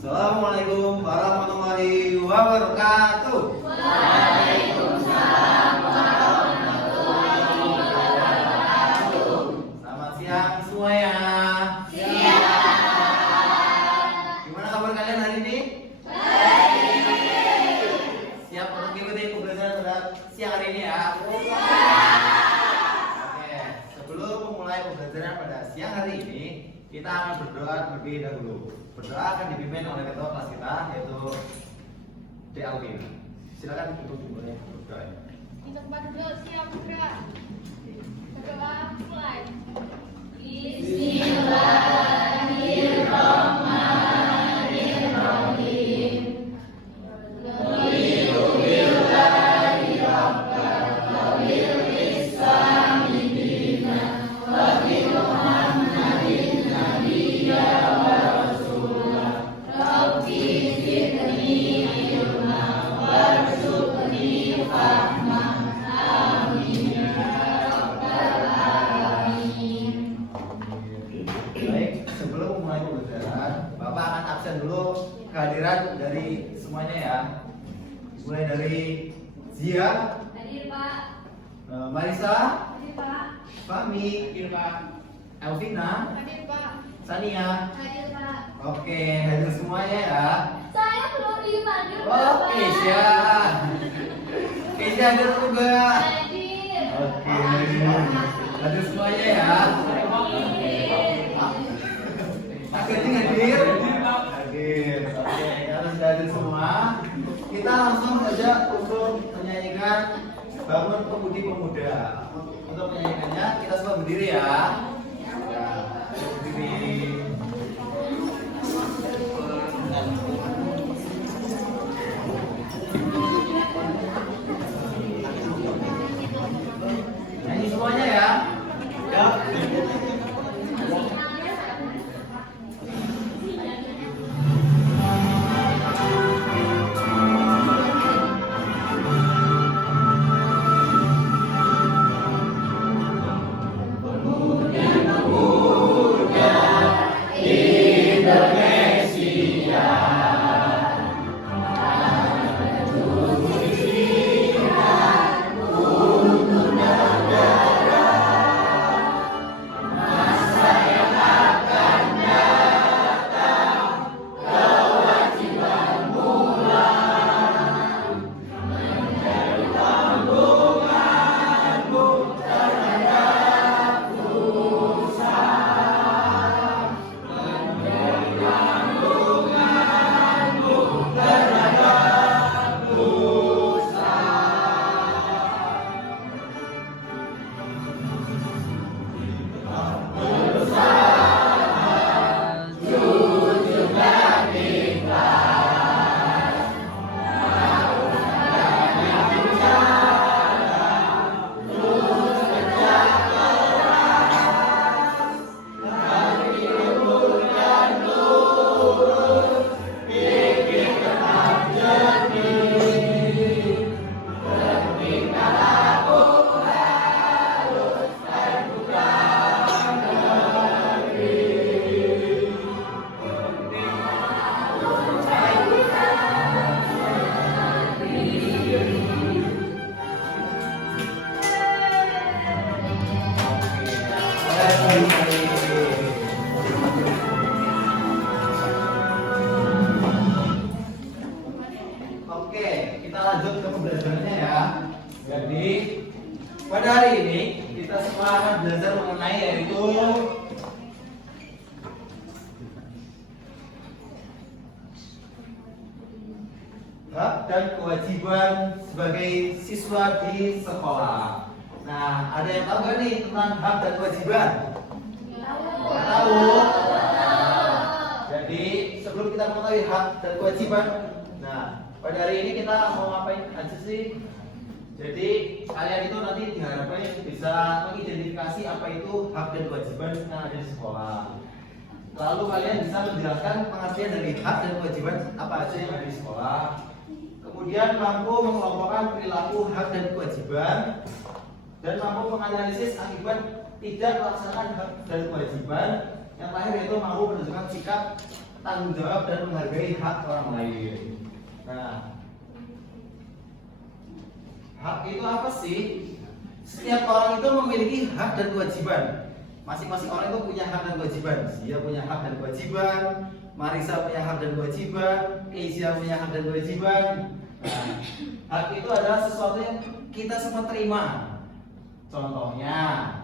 Assalamualaikum warahmatullahi wabarakatuh. Waalaikumsalam warahmatullahi wabarakatuh. Selamat siang semuanya. Siang. Gimana kabar kalian hari ini? Baik. Siap untuk mengikuti pembelajaran pada siang hari ini ya? Oke, sebelum memulai pembelajaran pada siang hari ini, kita akan berdoa terlebih dahulu. Berdoa akan dipimpin oleh ketua kelas kita, yaitu D. Alvin. Silakan ibu mulai berdoa. Kita berdua siap gerak. Berdoa mulai. Bismillahirrahmanirrahim. Raditu billahi rabban wa bil islami dinan wa bi Muhammadin nabiyya wa rasulah. Rabbi zidni ilma warzuqni fahma. Amin ya rabbal alamin. Baik, sebelum mulai pembelajaran, Bapak akan absen dulu kehadiran dari semuanya ya. Mulai dari Zia, Hadir Pak. Marisa, Hadir Pak. Fahmi, Elvina, Hadir Pak. Sania. Hadir Pak. Oke, hadir semuanya ya. Saya belum dipanggil Oke, siap. Keisha hadir juga. Hadir. Oke, hadir semuanya ya. Akhirnya hadir. Hadir. Oke, harus hadir semua. Kita langsung saja untuk menyanyikan Bangun Pemudi Pemuda. Untuk menyanyikannya kita semua berdiri ya. Ya, berdiri. Nyanyi semuanya ya. Ya. Oke, kita lanjut ke pembelajarannya ya. Jadi pada hari ini kita semua akan belajar mengenai yaitu hak dan kewajiban sebagai siswa di sekolah. Nah, ada yang tahu nggak nih tentang hak dan kewajiban? Nggak tahu. Jadi sebelum kita mengetahui hak dan kewajiban, nah pada hari ini kita mau ngapain aja sih? Jadi kalian itu nanti diharapkan bisa mengidentifikasi apa itu hak dan kewajiban yang ada di sekolah. Lalu kalian bisa menjelaskan pengertian dari hak dan kewajiban apa aja yang ada di sekolah. Kemudian mampu mengelompokkan perilaku hak dan kewajiban dan mampu menganalisis akibat tidak melaksanakan hak dan kewajiban. Yang terakhir yaitu mampu menunjukkan sikap tanggung jawab dan menghargai hak orang lain. Nah, hak itu apa sih? Setiap orang itu memiliki hak dan kewajiban. Masing-masing orang itu punya hak dan kewajiban. Dia punya hak dan kewajiban, Marisa punya hak dan kewajiban, Keisha punya hak dan kewajiban. Nah, hak itu adalah sesuatu yang kita semua terima. Contohnya,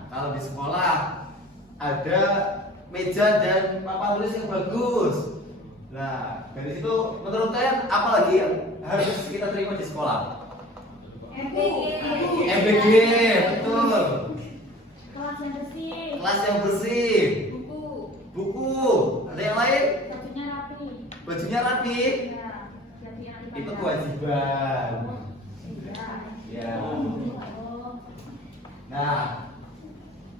kalau di sekolah ada meja dan papan tulis yang bagus. Nah, dari situ menurut kalian apa lagi yang harus kita terima di sekolah? MBG, betul. Kelas yang bersih. Kelas yang bersih. Buku. Buku. Ada yang lain? Bajunya rapi. Bajunya rapi. Ya. Jadi yang Itu dipandang. kewajiban. Iya. Ya. Oh. Nah,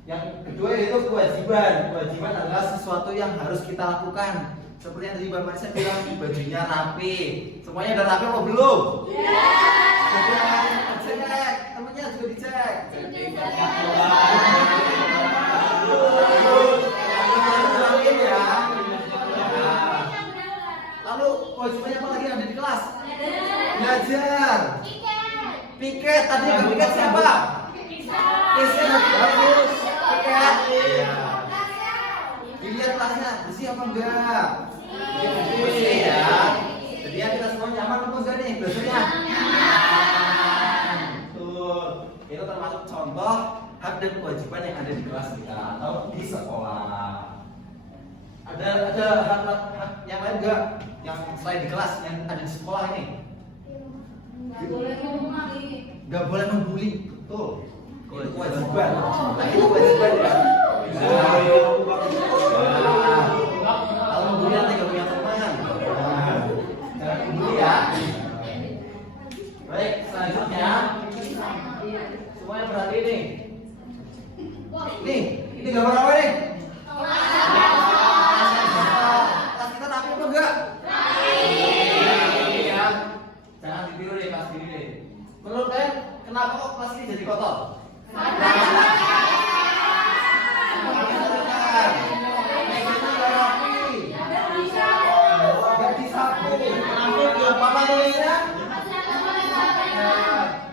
yang kedua itu kewajiban. Kewajiban adalah sesuatu yang harus kita lakukan. Seperti yang tadi Mbak Marisa bilang, bajunya rapi. Semuanya udah rapi apa belum? Sudah. Cek. Temennya juga dicek. Rapiin ya. Nah, lalu kewajibannya apa lagi yang ada di kelas? Belajar. Piket. Tadi yang piket siapa? Keisha bagus. Piket. Iya. Dilihat kelasnya bersih apa enggak? Bersih ya. Jadi ya kita semua nyaman apa enggak nih biasanya? Betul. Itu termasuk contoh hak dan kewajiban yang ada di kelas kita atau di sekolah. Ada hak yang lain enggak? Yang selain di kelas yang ada di sekolah ini? Nggak boleh ngomong lagi. Enggak boleh membuli. Betul. Itu kewajiban. Nah, itu kewajiban ya. Kalau membuli nanti nggak punya teman. Jangan membuli ya. Baik, selanjutnya semuanya perhatian nih. Nih, ini gambar apa nih? Kelas kita rapi apa enggak? Rapi ya. Jangan ditiru deh kelas ini deh. Menurut kalian kenapa kok kelas ini jadi kotor?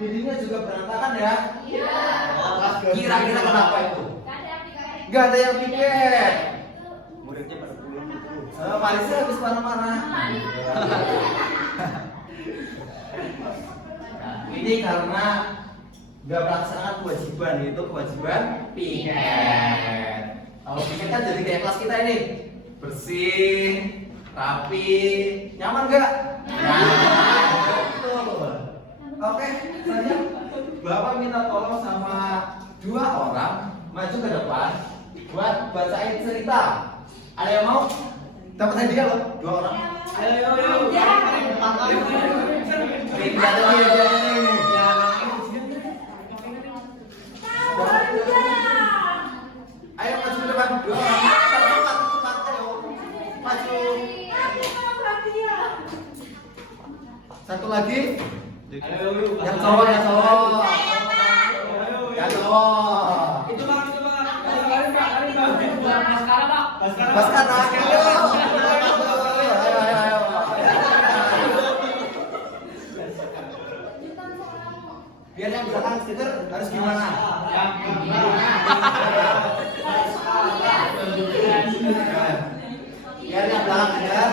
Dindingnya juga berantakan ya? Kira-kira kenapa itu? Gak ada yang piket. Muridnya pada pulang gitu. Marisa habis marah-marah. Nah, ini karena gak melaksanakan kewajiban, itu kewajiban piket. Kalau piket kan jadi kayak kelas kita ini, bersih, rapi, nyaman gak? Nyaman. Betul. Oke, selanjutnya Bapak minta tolong sama 2 orang maju ke depan buat bacain cerita. Ada yang mau? Dapat hadiah loh, 2 orang. Ayo. Lihat lagi ya. Ayo maju ke depan 2 orang. Cepat, ayo. Maju. Satu lagi. Yang cowok. Yang cowok. Itu bang. Baskara. Ayo. Biar yang belakang stiker harus gimana? Biar yang belakang stiker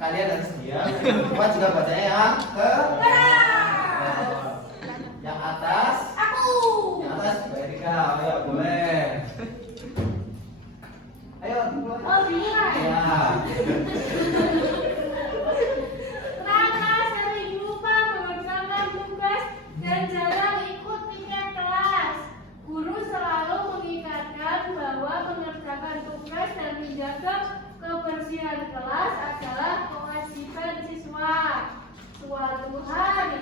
kalian harus diam. Coba juga bacanya yang ke yang atas. Yang atas Mbak Erika. Ayo boleh. Ayo mulai. Oh, bisa. Ya. Raka sering lupa mengerjakan tugas dan jarang ikut piket kelas. Guru selalu mengingatkan bahwa mengerjakan tugas dan menjaga kebersihan kelas adalah kewajiban siswa. Suatu hari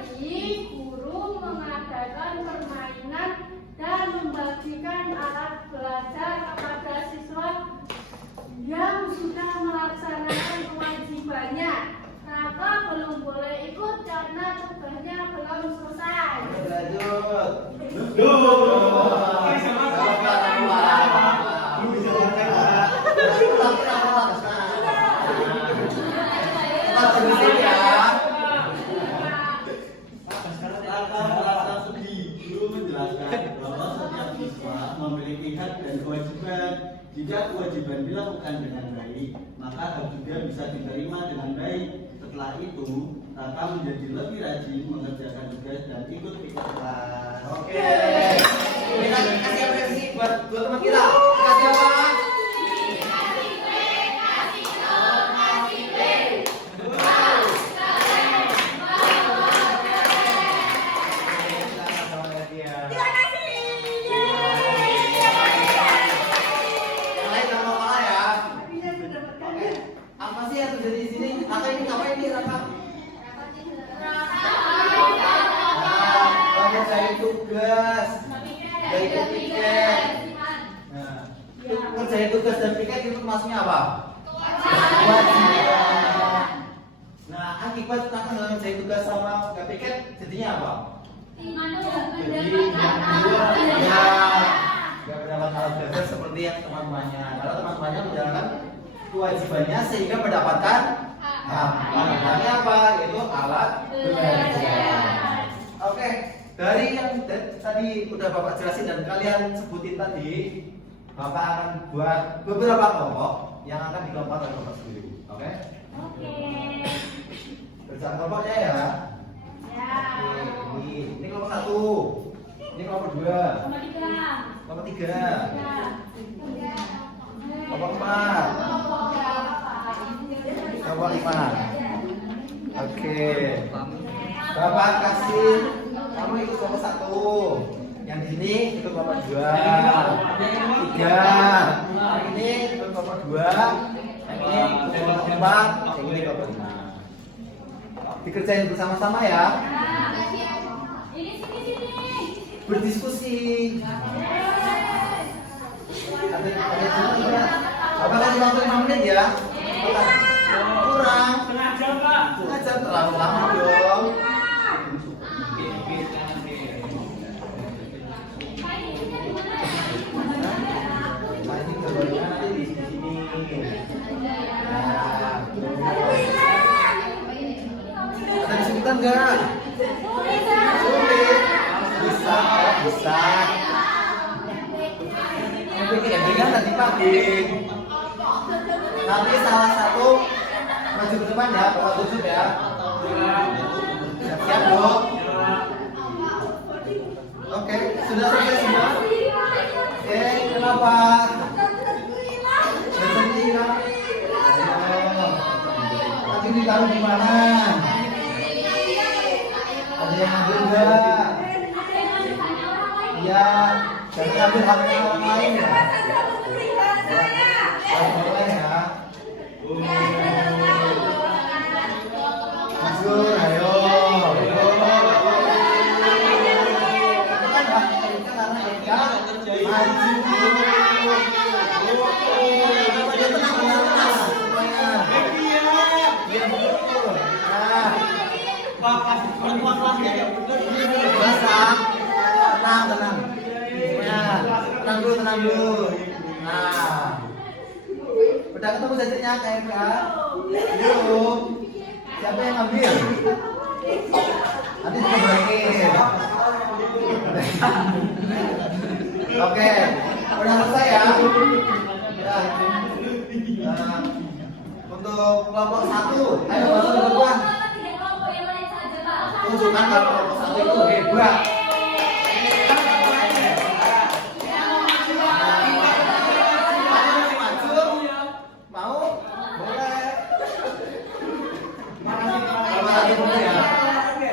bahwa setiap siswa memiliki hak dan kewajiban. Jika kewajiban dilakukan dengan baik, maka hak juga bisa diterima dengan baik. Setelah itu, Raka menjadi lebih rajin mengerjakan tugas dan ikut pikir kelas. Oke. Kita kasih apresiasi buat teman kita. Kasih apa? Ngerjain tugas dan piket itu maksudnya apa? Kewajiban. Nah, akibat kita ngerjain tugas sama nggak piket jadinya apa? Jadi ya nggak mendapat hal dasar seperti yang teman-temannya. Karena teman-temannya menjalankan kewajibannya sehingga mendapatkan Makanya apa? Yaitu alat belajar. Oke, dari yang tadi udah Bapak jelasin dan kalian sebutin tadi, Bapak akan buat beberapa kelompok yang akan dikelompokkan oleh Bapak sendiri. Oke? Oke. Kerjaan kelompoknya ya. Ya. Oke, ini kelompok 1. Ini kelompok 2. Kelompok 3. Kelompok 4. Kelompok 5. Oke. Bapak kasih kamu ikut kelompok 1. Yang di sini ikut kelompok 2. 3. Yang ini ikut kelompok 2. Yang ini ikut kelompok 4. Yang ini kelompok 5. Dikerjain bersama-sama ya. Ini sini. Berdiskusi. Bapak kasih waktu 5 menit ya. Kurang. Setengah jam Pak. Setengah jam terlalu lama dong. Ini gambarnya nanti di sini. Ada kesulitan nggak? Sulit. Bisa. Nanti kan tadi pagi. Nanti salah satu maju ke depan ya, Bapak tutup ya. Siap dong. Oke, sudah selesai semua. Oke, kenapa? Nanti ditaruh di mana? Ada yang ngambil enggak? Iya, jangan ambil HP orang lain ya. Boleh ya. Masuk, ayo. Tenang dulu. Nah, udah ketemu jajarnya KMK? Belum. Siapa yang ngambil? Nanti kita berakhir. Oke, udah selesai ya. Udah. Untuk kelompok 1, ayo masuk ke depan. Tunjukkan kalau kelompok 1 itu hebat.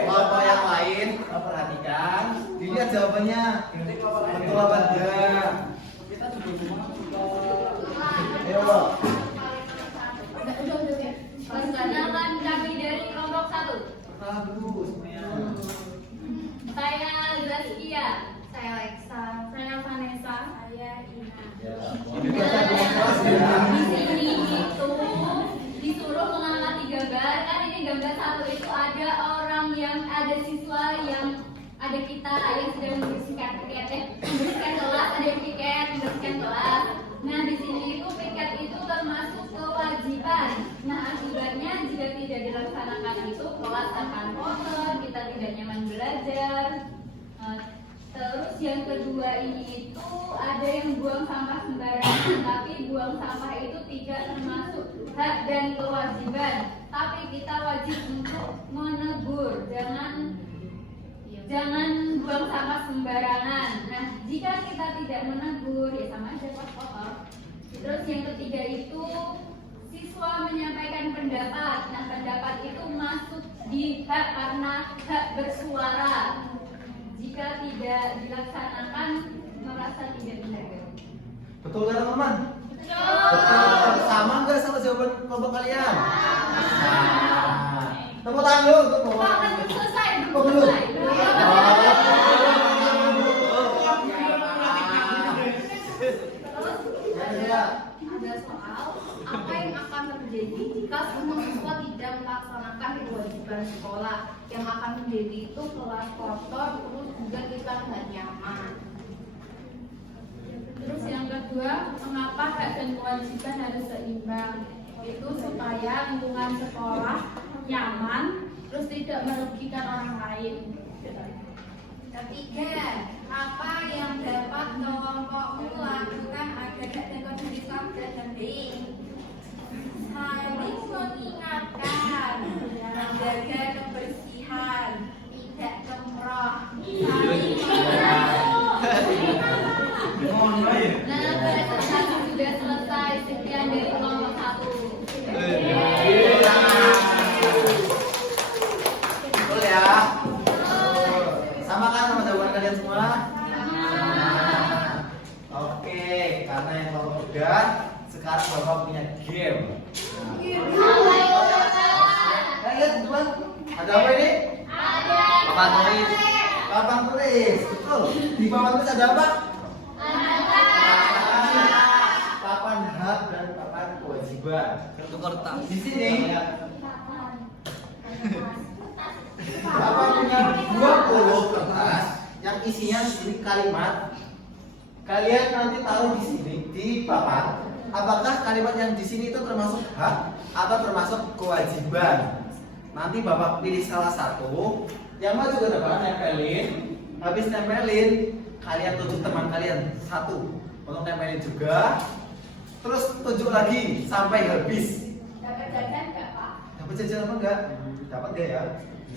Kelompok yang lain perhatikan, dilihat jawabannya betul apa enggak. Ayo. Perkenalkan kami dari kelompok 1. Bagus. Saya Zaskia. Saya Lexa. Saya Vanessa. Saya Ina. Di sini itu disuruh mengangkat 3 gambar. Kan ini gambar 1 itu ada orang yang ada siswa yang ada kita yang sedang membersihkan kelas, ada yang piket membersihkan kelas. Nah di sini itu piket itu termasuk kewajiban. Nah akibatnya jika tidak dilaksanakan itu kelas akan kotor, kita tidak nyaman belajar. Terus yang kedua sekolah ini itu ada yang buang sampah sembarangan, tapi buang sampah itu tidak termasuk hak dan kewajiban. Tapi kita wajib untuk menegur, jangan buang sampah sembarangan. Nah, jika kita tidak menegur, ya sama aja kotor. Terus yang ketiga itu siswa menyampaikan pendapat. Nah, pendapat itu masuk di hak karena hak bersuara. Jika tidak dilaksanakan merasa tidak benar. Betul kan teman-teman? Betul. Sama nggak sama jawaban kelompok kalian? Nah, tepuk tangan dulu untuk kelompok. Kan belum selesai, Oh, belum belum. selesai. Ya. Ada soal apa yang akan terjadi jika semua siswa tidak melaksanakan kewajiban sekolah. Yang akan terjadi itu kelas kotor, terus juga kita nggak nyaman. Terus yang kedua, mengapa hak dan kewajiban harus seimbang? Itu supaya lingkungan sekolah nyaman, terus tidak merugikan orang lain. Ketiga, apa yang dapat kelompokmu lakukan agar hak dan kewajiban terpenuhi? Saling mengingatkan, menjaga kebersihan, tidak cemprot, saling Nah, presentasi sudah selesai. Sekian dari kelompok 1. Betul ya? Sama kan sama jawaban kalian semua? Oke, karena yang kelompok udah, sekarang Bapak punya game. Nah, lihat teman, ada apa ini? Papan tulis. Papan tulis, betul. Di papan tulis ada apa? Papan hak dan papan kewajiban. Di sini Bapak punya 20 kertas yang isinya ini kalimat. Kalian nanti taruh di sini di papan. Apakah kalimat yang di sini itu termasuk hak atau termasuk kewajiban? Nanti Bapak pilih salah satu. Yang maju ke depan nempelin. Habis nempelin, kalian tunjuk teman kalian satu untuk nempelin juga. Terus tunjuk lagi sampai habis. Dapat jajan nggak, Pak? Dapat jajan apa enggak? Dapat enggak ya?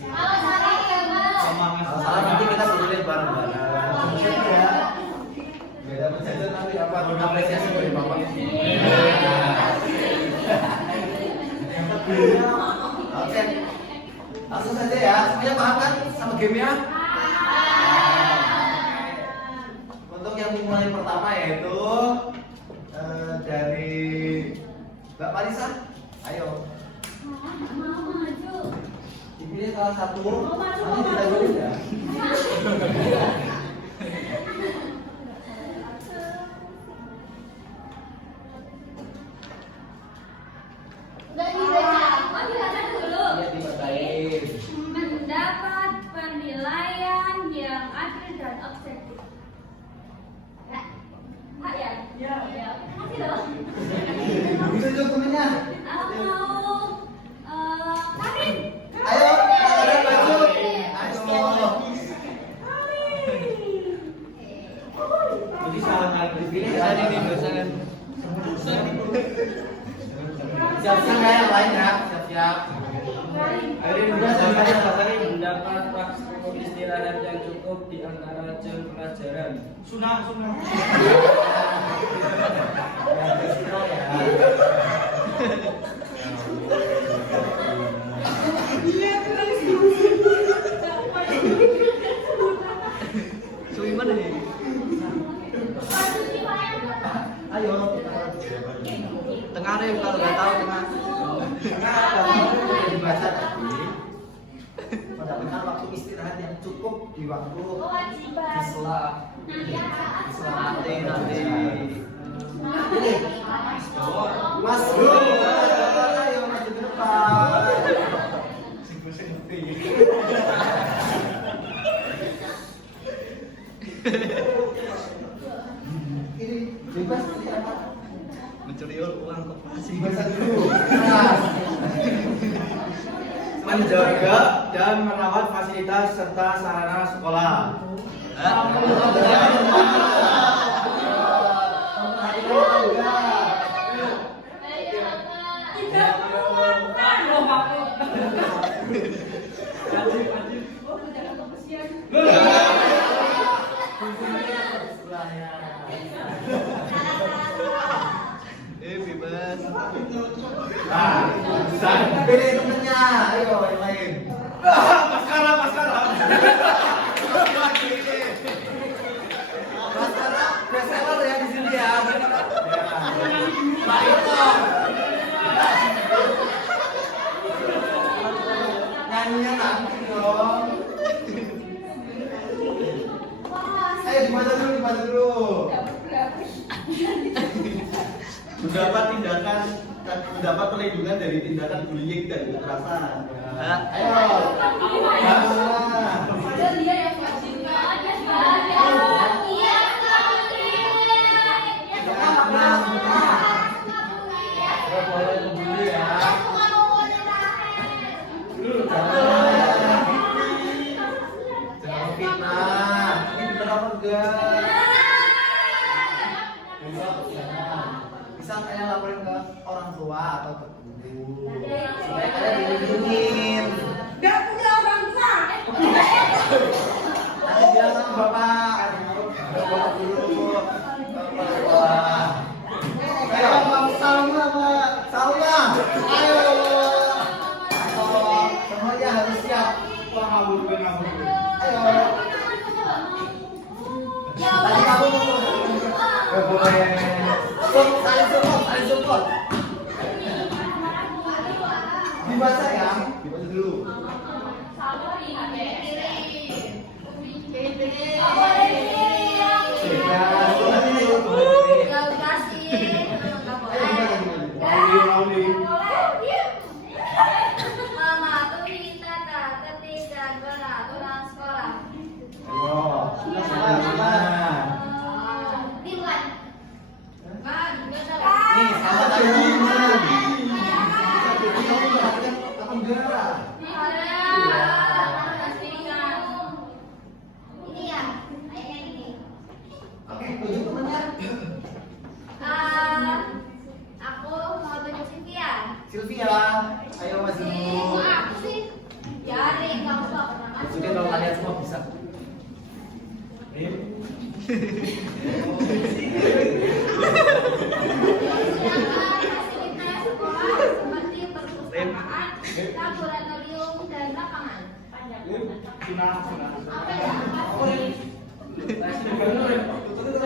Kalau salah ya, Bang. Kalau salah nanti kita kumpulin bareng-bareng. Ya. Enggak dapat jajan nanti apa? Apresiasi dari Bapak. Oke. Langsung saja ya. Semuanya paham kan sama gamenya? Untuk yang mulai pertama yaitu dari Mbak Marisa. Ayo. Mau maju. Dipilih salah satu. Mau maju, Nanti mau maju. ditajuin ya. Udah dibaca. Oh, dibaca dulu. Iya dibacain. Mendapat penilaian yang adil dan objektif. Hak ya? Ya. Makasih loh. Bisa dokumennya. Aku mau Karin. Ayo, kalian maju. Ayo. Jadi sangat Dipilih saja nih dosen. Siap-siap ya yang lain ya. Siap-siap. Ayo udah selesai. Mendapat waktu istirahat yang cukup di antara jam pelajaran. sunah. Ayo. Tengah deh kalau nggak tahu tengah. Tengah apa? Dibaca tadi. Mendapatkan waktu istirahat yang cukup di waktu Kewajiban. di sela nanti. Pilih. Mas Bro. Ayo maju ke depan. Ini bebas siapa? Mencuri uang koperasi. Baca dulu. Nah. Menjaga dan merawat fasilitas serta sarana sekolah. Bebas. Nah, bisa pilih temennya. Ayo yang lain. Maskara. Maskara, bestseller ya di sini ya. Pak Ito. Nyanyinya nanti dong. Ayo dibaca dulu. mendapat perlindungan dari tindakan bullying dan kekerasan. Ayo. Dia yang wajib. Gak boleh ngebully ya. Jangan fitnah. Ini bener apa enggak? Bisa kalian laporin ke orang tua atau ke guru supaya kalian dilindungin. Gak punya orang tua. Nanti bilang sama bapak dulu. Wah. Ayo, Salma. Ayo. Semuanya harus siap. Ayo. Tadi kamu gak boleh. Saling support. Dibaca ya. Dibaca dulu. Sylvia, ayo maju. Aku sih. Ya, Rin, kamu tuh apa namanya? Maksudnya kalau kalian semua bisa. Fasilitas sekolah seperti perpustakaan, laboratorium, dan lapangan. Apa ya?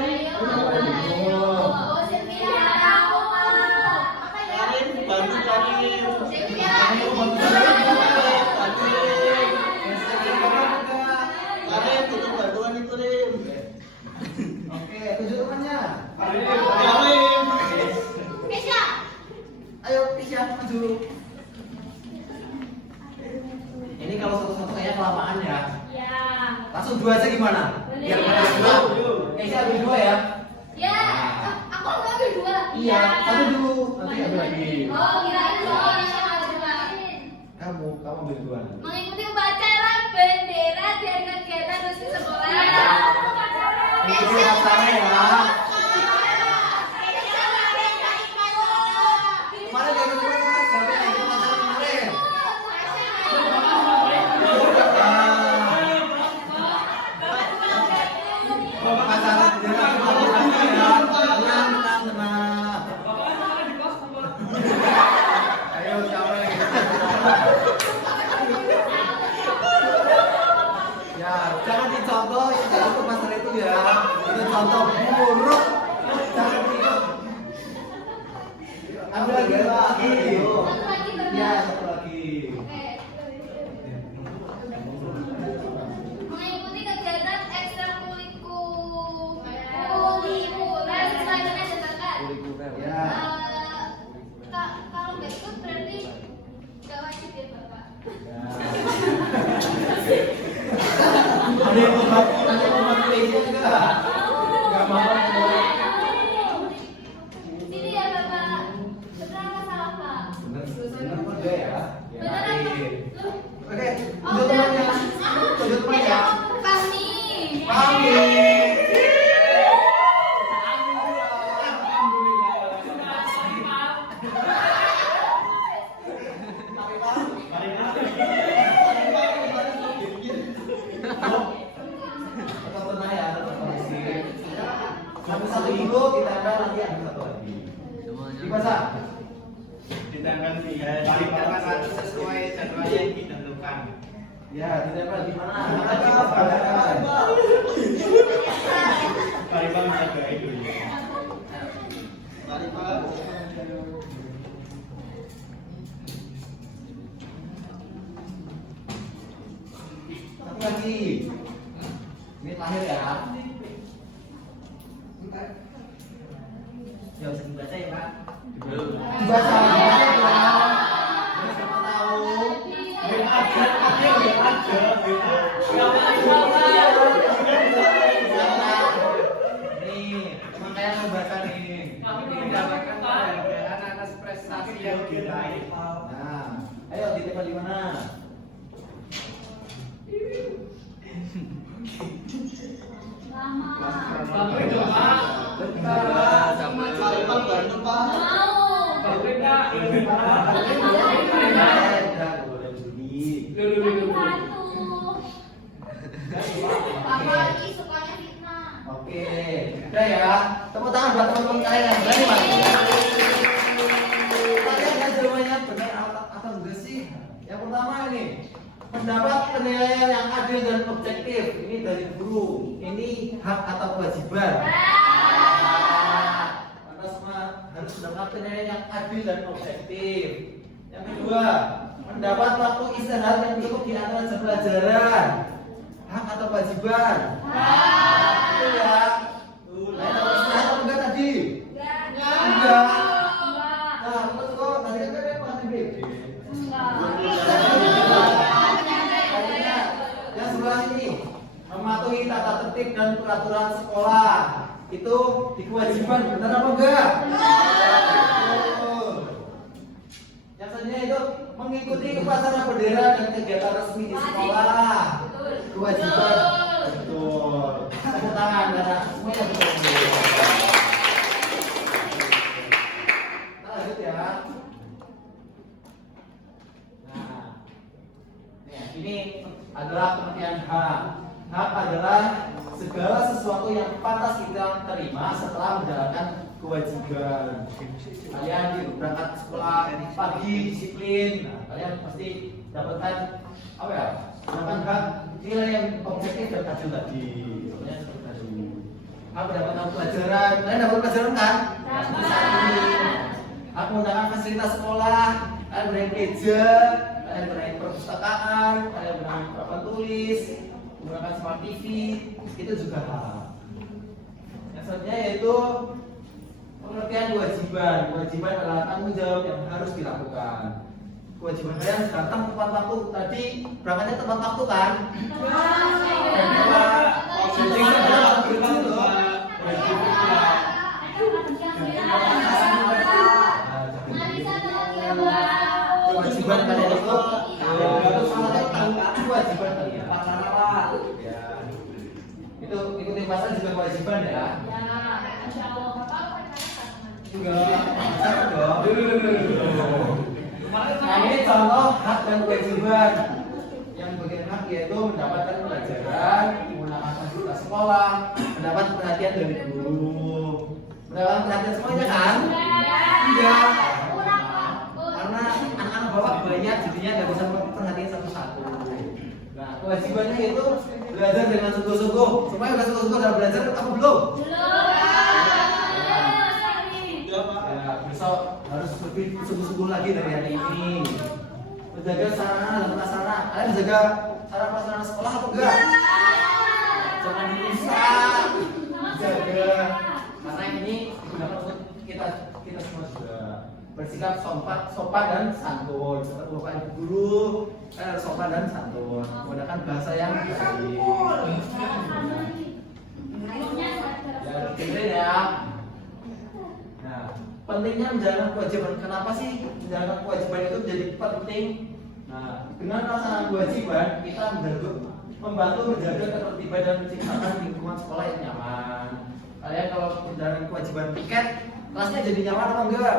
Ayo. Oh, Sylvia, tahu. Apa ya? Bantu Karin. Sylvia. Karin, tutup bantuan itu, Rim. Oke, tunjuk temannya. Karin. Keisha. Ayo, Isya, maju. Ini kalau satu-satu kayaknya kelamaan ya. Ya. Langsung dua aja gimana? Biar Boleh. pada dua. Isya ambil dua ya. Ya. Aku ambil dua. Iya, satu dulu. Nanti ambil lagi. Oh, kirain dua. Ambil dua. Kamu ambil dua. Mengikuti upacara bendera dan kegiatan resmi sekolah. Ikuti acara ya. Kemarin dari mana? Siapa yang ikut acara kemarin? Acara bendera ya. Tenang. Ayo, siapa yang ikut? Ya, jangan dicontoh yang kayak itu masalah itu ya. Itu contoh buruk. Jangan diikut. Ambil lagi. Satu lagi benar. Ya, satu lagi. Mengikuti kegiatan ekstrakurikuler sesuai dengan jabatan. Ya. Kalau nggak ikut berarti nggak wajib ya Bapak. Ada yang membantu itu enggak? Enggak mau. Sampai satu dulu ditempel nanti ada satu lagi. Dipasang. Ditempel di paripurna satu sesuai jadwal yang ditentukan. Ya, ditempel di mana? Paripurna jaga itu ya. Paripurna. Satu lagi. Ini terakhir ya. Ya bisa dibaca ya Pak. Dibaca ya. Siapa tahu? Nih, makanya membaca nih. Kami mendapatkan penghargaan atas prestasi yang diraih. Nah, ayo ditempel di mana? Lama. Sampai doa. Mau. Sampai dah. Kasih batu. Apalagi sukanya fitnah. Oke, udah ya. Tepuk tangan buat teman-teman kalian yang berani Mas. Kalian kan jawabannya benar atau enggak sih? Yang pertama ini pendapat penilaian yang adil dan objektif. Ini dari guru. Ini hak atau kewajiban. Anda semua harus mendapat penilaian yang adil dan objektif. Yang kedua, mendapat waktu istirahat yang cukup di antara jam pelajaran. Hak atau kewajiban? Betul ya. Nah, dapat istirahat atau enggak tadi? Enggak. Nah, terus kok tadi kan kalian masih BB. Yang sebelah ini mematuhi tata tertib dan peraturan sekolah itu kewajiban, benar apa enggak? Betul. Yang selanjutnya itu mengikuti upacara bendera dan kegiatan resmi di sekolah kewajiban. Betul. Tepuk tangan karena semuanya betul. Kita lanjut ya. Nah, ini adalah pengertian hak. Hak adalah segala sesuatu yang pantas kita terima setelah menjalankan kewajiban. Kalian berangkat sekolah pagi disiplin, nah, kalian pasti dapatkan apa ya? Dapatkan hak nilai yang objektif dan adil tadi. Contohnya seperti tadi. Hak mendapatkan pelajaran, kalian dapat pelajaran kan? Hak menggunakan fasilitas sekolah, kalian bermain meja, kalian bermain perpustakaan, kalian bermain papan tulis, menggunakan smart TV, itu juga hak. Yang selanjutnya yaitu pengertian kewajiban. Kewajiban adalah tanggung jawab yang harus dilakukan. Kewajiban kalian datang tepat waktu. Tadi berangkatnya tepat waktu kan? Kewajiban kalian itu harus tahu kewajiban kalian. Ya. Itu ikuti pasal juga kewajiban ya. Enggak, sama dong. Nah, ini contoh hak dan kewajiban. Yang bagian hak yaitu mendapatkan pelajaran, menggunakan fasilitas sekolah, mendapat perhatian dari guru. Mendapatkan perhatian semuanya kan? Enggak. Karena anak-anak bapak banyak, jadinya nggak bisa memperhatikan satu-satu. Nah, kewajibannya itu belajar dengan sungguh-sungguh. Semuanya udah sungguh-sungguh dalam belajar apa belum? Ya, besok harus lebih sungguh-sungguh lagi dari hari ini. Menjaga sarana dan prasarana. Kalian menjaga sarana prasarana sekolah apa enggak? Jangan dirusak. Jaga. Karena ini digunakan untuk kita semua juga bersikap sopan dan santun. Seperti bapak ibu guru, kalian harus sopan dan santun. Menggunakan bahasa yang baik. Ya, dengerin ya. Nah, pentingnya menjalankan kewajiban. Kenapa sih menjalankan kewajiban itu menjadi penting? Nah, dengan melaksanakan kewajiban kita membantu menjaga ketertiban dan menciptakan lingkungan sekolah yang nyaman. Kalian kalau menjalankan kewajiban piket, kelasnya jadi nyaman apa enggak?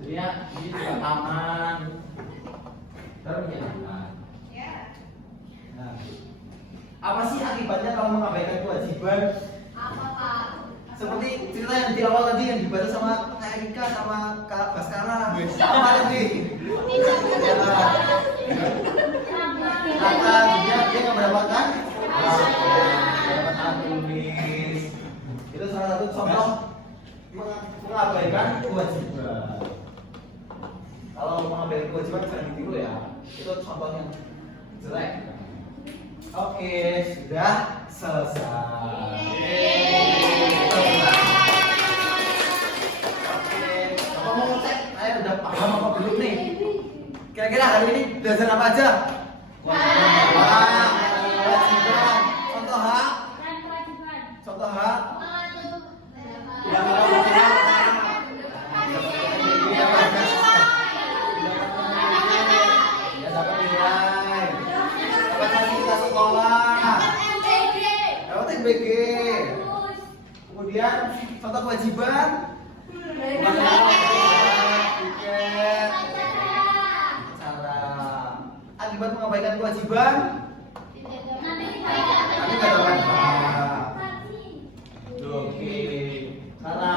Jadinya ini juga aman dan nyaman. Nah, Apa sih akibatnya kalau mengabaikan kewajiban? Apa Pak? Seperti cerita yang di awal tadi yang dibaca sama Kak Erika sama Kak Baskara. Apa tadi? Kata dia nggak mendapatkan mendapatkan tulis. Itu salah satu contoh mengabaikan kewajiban. Kalau mengabaikan kewajiban jangan ditiru ya. Itu contohnya jelek. Oke, sudah selesai. Oke, apa mau cek? Saya udah paham apa belum nih? Kira-kira hari ini belajar apa aja? Kewajiban. Contoh hak. Contoh hak. Ya dapat nilai. Dapat fasilitas sekolah. Dapat MBG. Kemudian contoh kewajiban. Tiket. Cara. Akibat mengabaikan kewajiban. Nanti nggak dapat hak. Oke, karena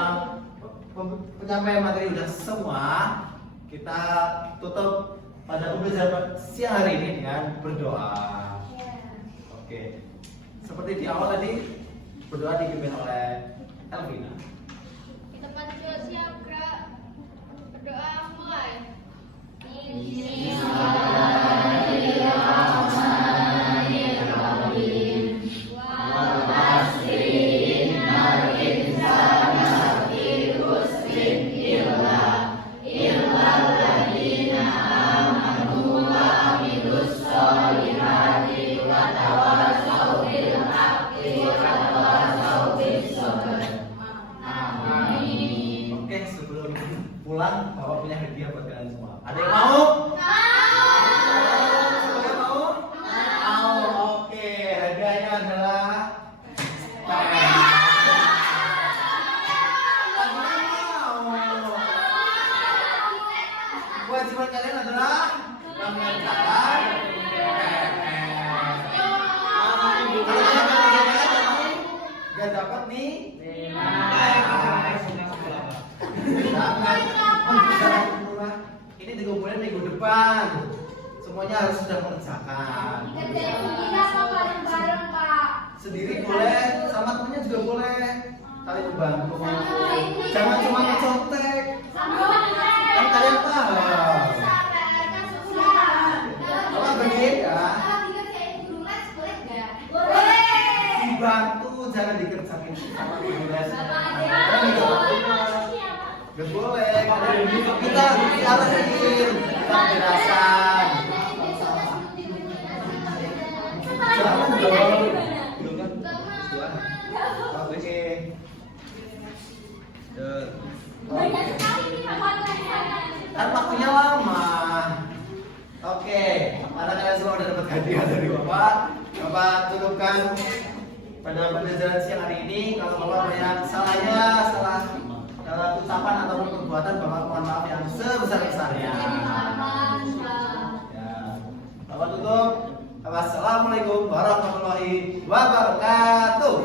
penyampaian materi udah semua, kita tutup pada pembelajaran siang hari ini dengan berdoa. Oke, seperti di awal tadi, berdoa dipimpin oleh Elvina. Kita pada siap gerak. Berdoa mulai. Oke, sebelum pulang, Bapak punya hadiah buat kalian semua. Ada yang mau? Semuanya mau? Mau. Oke, hadiahnya adalah kewajiban kalian adalah mengerjakan gak dapat nih ini dikumpulin minggu depan. Semuanya harus sudah mengerjakan. Sendiri boleh, sama temennya juga boleh. Saling membantu. Jangan cuma ngecontek. Kan kalian paham. Apa berbeda? Dibantu, jangan dikerjain sama guru lesnya. Gak boleh, kita diarahin, kita jelasan. Jangan dong. Oke. Kan waktunya lama. Oke, karena kalian semua udah dapat hadiah dari Bapak, Bapak cukupkan pada pembelajaran siang hari ini. Kalau Bapak banyak salahnya, salah dalam ucapan ataupun perbuatan, Bapak mohon maaf yang sebesar-besarnya. Ya. Bapak tutup. Wassalamualaikum warahmatullahi wabarakatuh.